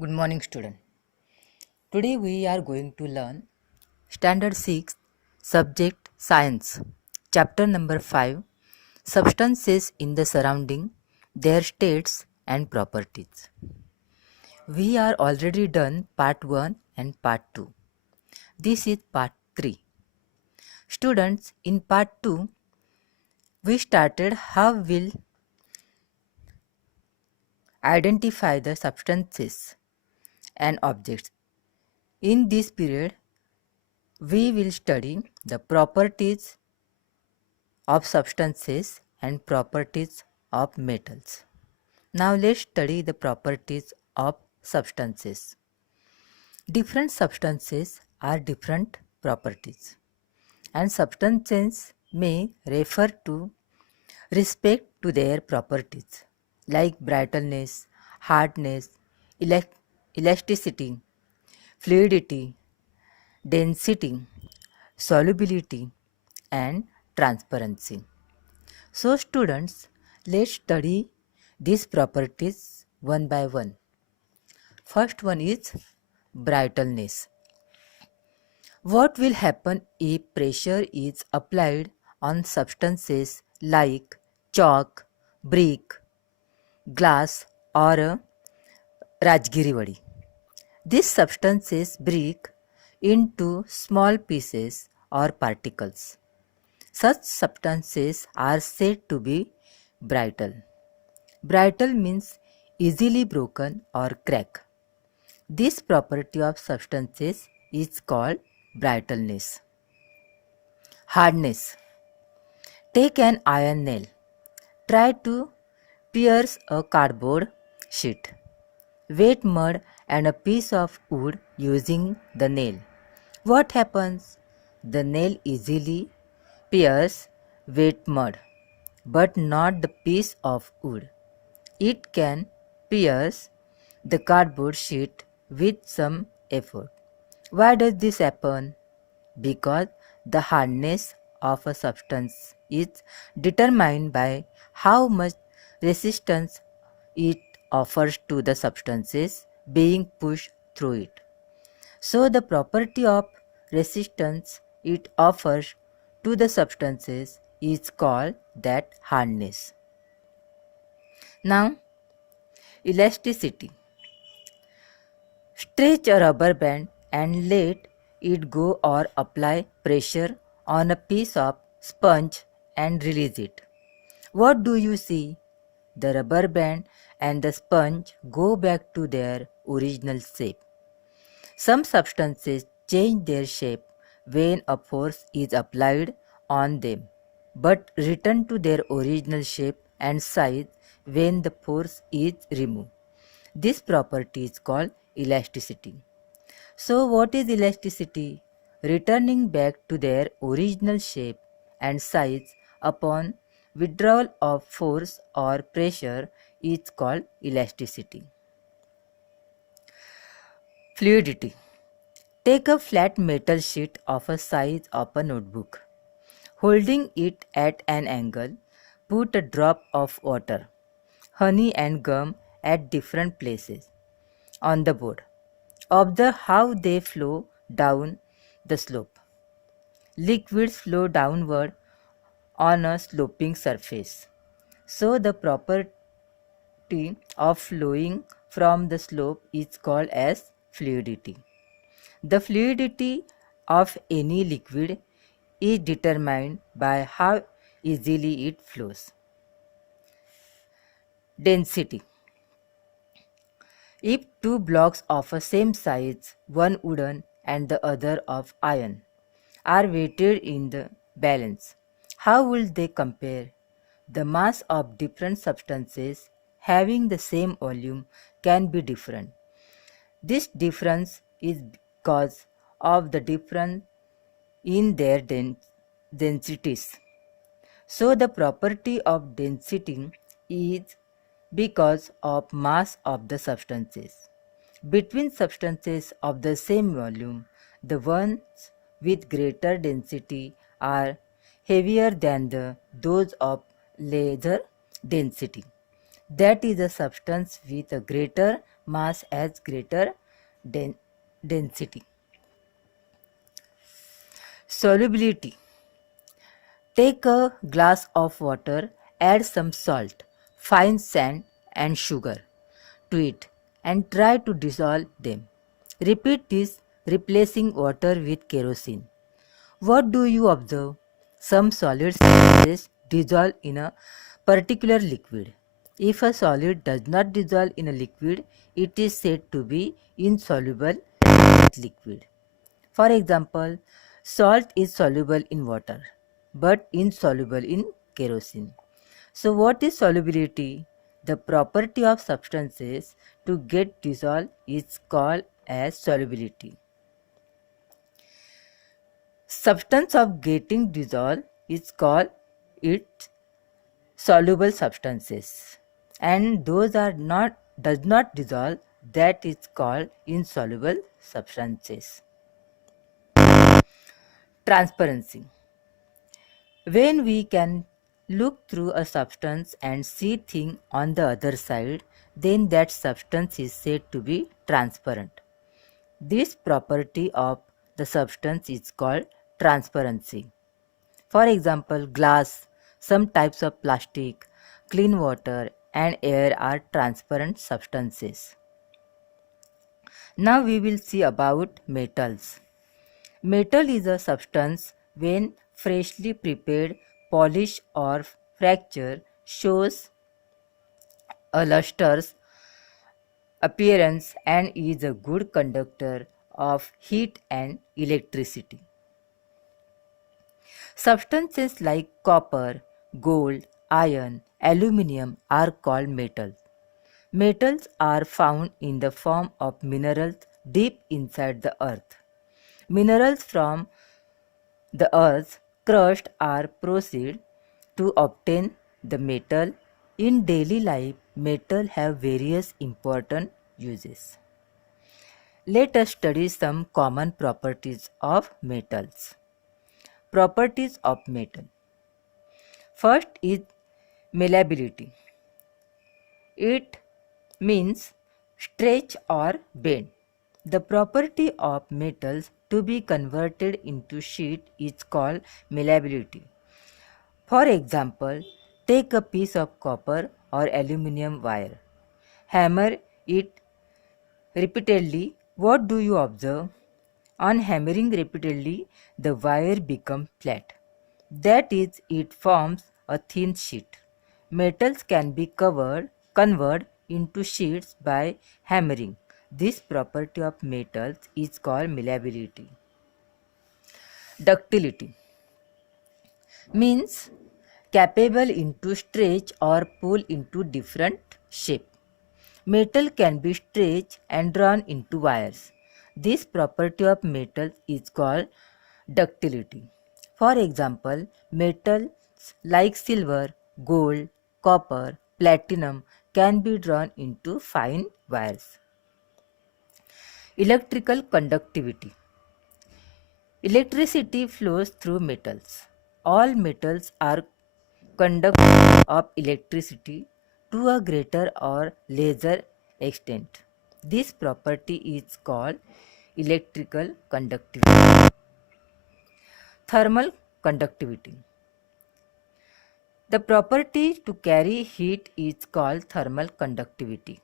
Good morning, student. Today we are going to learn Standard 6, Subject Science, Chapter number 5, Substances in the Surrounding, Their States and Properties. We are already done Part 1 and Part 2. This is Part 3. Students, in Part 2, we started how we'll identify the substances and objects. In this period, we will study the properties of substances and properties of metals. Now let's study the properties of substances. Different substances are different properties, and substances may refer to respect to their properties like brightness, hardness, elasticity, fluidity, density, solubility, and transparency. So students, let's study these properties one by one. First one is brightness. What will happen if pressure is applied on substances like chalk, brick, glass or a Rajgiri vadi? These substances break into small pieces or particles. Such substances are said to be brittle. Brittle means easily broken or crack. This property of substances is called brittleness. Hardness. Take an iron nail. Try to pierce a cardboard sheet. Wet mud and a piece of wood using the nail. What happens? The nail easily pierces wet mud, but not the piece of wood. It can pierce the cardboard sheet with some effort. Why does this happen? Because the hardness of a substance is determined by how much resistance it offers to the substances being pushed through it. So the property of resistance it offers to the substances is called that hardness. Now, elasticity. Stretch a rubber band and let it go or apply pressure on a piece of sponge and release it. What do you see? The rubber band and the sponge go back to their original shape. Some substances change their shape when a force is applied on them, but return to their original shape and size when the force is removed. This property is called elasticity. So, what is elasticity? Returning back to their original shape and size upon withdrawal of force or pressure is called elasticity. Fluidity. Take a flat metal sheet of a size of a notebook. Holding it at an angle, put a drop of water, honey and gum at different places on the board. Observe how they flow down the slope. Liquids flow downward on a sloping surface. So the property of flowing from the slope is called as fluidity. The fluidity of any liquid is determined by how easily it flows. Density. If two blocks of a same size, one wooden and the other of iron, are weighted in the balance, how will they compare? The mass of different substances having the same volume can be different. This difference is because of the difference in their densities. So the property of density is because of mass of the substances. Between substances of the same volume, the ones with greater density are heavier than those of lesser density. That is a substance with a greater mass has greater density. Solubility. Take a glass of water, add some salt, fine sand, and sugar to it and try to dissolve them. Repeat this, replacing water with kerosene. What do you observe? Some solid substances dissolve in a particular liquid. If a solid does not dissolve in a liquid, it is said to be insoluble in that liquid. For example, salt is soluble in water but insoluble in kerosene. So, what is solubility? The property of substances to get dissolved is called as solubility. Substance of getting dissolved is called its soluble substances, and those are not does not dissolve, that is called insoluble substances. Transparency. When we can look through a substance and see things on the other side, then that substance is said to be transparent. This property of the substance is called transparency. For example, glass, some types of plastic, clean water, and air are transparent substances. Now we will see about metals. Metal is a substance when freshly prepared, polished, or fractured shows a lustrous appearance and is a good conductor of heat and electricity. Substances like copper, gold, iron, aluminium are called metals. Metals are found in the form of minerals deep inside the earth. Minerals from the earth crust are proceed to obtain the metal. In daily life, metal have various important uses. Let us study some common properties of metals. Properties of metal. First is malleability. It means stretch or bend. The property of metals to be converted into sheet is called malleability. For example, take a piece of copper or aluminum wire. Hammer it repeatedly. What do you observe? On hammering repeatedly, the wire becomes flat. That is, it forms a thin sheet. Metals can be converted into sheets by hammering. This property of metals is called malleability. Ductility means capable into stretch or pull into different shape. Metal can be stretched and drawn into wires. This property of metals is called ductility. For example, metals like silver, gold, copper, platinum can be drawn into fine wires. Electrical conductivity. Electricity flows through metals. All metals are conductors of electricity to a greater or lesser extent. This property is called electrical conductivity. Thermal conductivity. The property to carry heat is called thermal conductivity.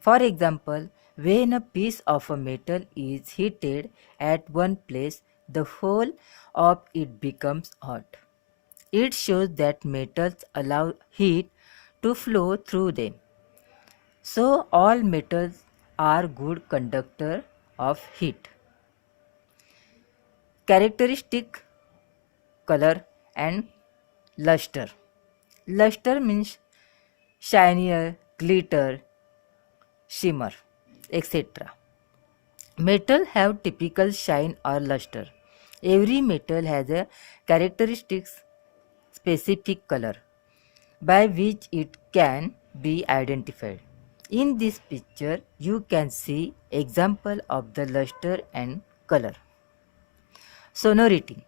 For example, when a piece of a metal is heated at one place, the whole of it becomes hot. It shows that metals allow heat to flow through them. So all metals are good conductor of heat. Characteristic color and luster. Luster means shinier, glitter, shimmer, etc. Metal have typical shine or luster. Every metal has a characteristic specific color by which it can be identified. In this picture, you can see example of the luster and color. Sonority.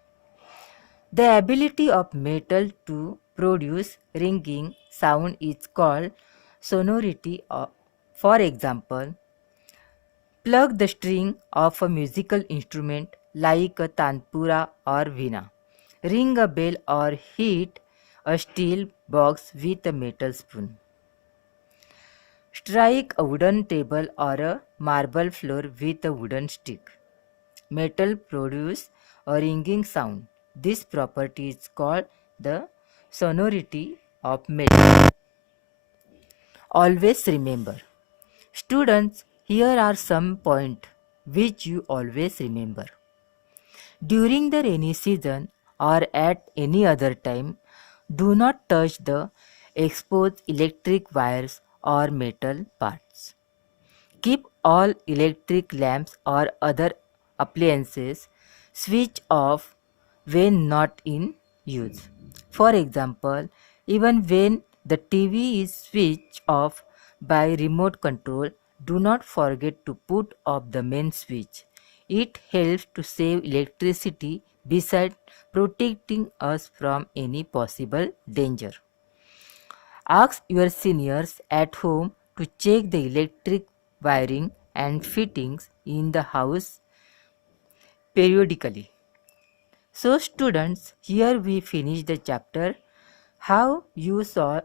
The ability of metal to produce ringing sound is called sonority For example, plug the string of a musical instrument like a tanpura or veena. Ring a bell or hit a steel box with a metal spoon. Strike a wooden table or a marble floor with a wooden stick. Metal produce a ringing sound. This property is called the sonority of metal. Always remember. Students, here are some points which you always remember. During the rainy season or at any other time, do not touch the exposed electric wires or metal parts. Keep all electric lamps or other appliances switched off when not in use. For example, even when the TV is switched off by remote control, do not forget to put off the main switch. It helps to save electricity besides protecting us from any possible danger. Ask your seniors at home to check the electric wiring and fittings in the house periodically. So students, here we finish the chapter how you solve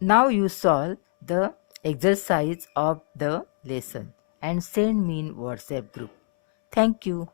now you solve the exercise of the lesson and send me in WhatsApp group. Thank you.